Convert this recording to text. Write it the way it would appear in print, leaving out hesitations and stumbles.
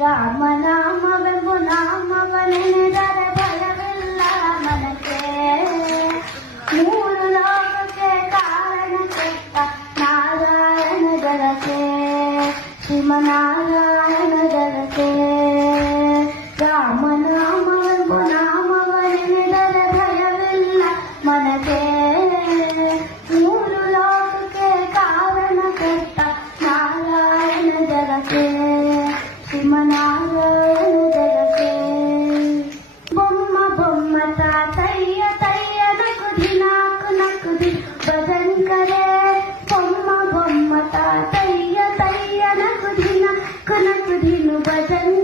ರಾಮನಾಮವೆಂಬು ನಾಮವನೆನೆದರೆ ಭಯವಿಲ್ಲ ಮನಕ್ಕೆ. ಮೂರು ಲೋಕಕ್ಕೆ ಕಾರಣ ಕೆಟ್ಟ ನಾರಾಯಣ ಜಲಕೆ, ಶ್ರೀಮನಾರಾಯಣ ಜಲಕೆ. ರಾಮನಾಮವೆಂಬು ನಾಮವನೆನೆದರೆ ಭಯವಿಲ್ಲ ಮನಕ್ಕೆ. ಮೂರು ಲೋಕಕ್ಕೆ ಕಾರಣ ಕೆಟ್ಟ ನಾರಾಯಣ ಜಲಕೆ, ಶ್ರೀಮನಾರಾಯಣ ಜಲಕೆ. ಬೊಮ್ಮ ಬೊಮ್ಮ ತಾತಯ್ಯ ತಯ್ಯ ನಕುದಿ ನಾಕು ನಕುದಿ ಭಜನ್ ಕರೆ. ಬೊಮ್ಮ ಬೊಮ್ಮ ತಾತಯ್ಯ ತಯ್ಯ ನಕುದಿ ನಾಕು ನಕುದಿನು ಭಜನ್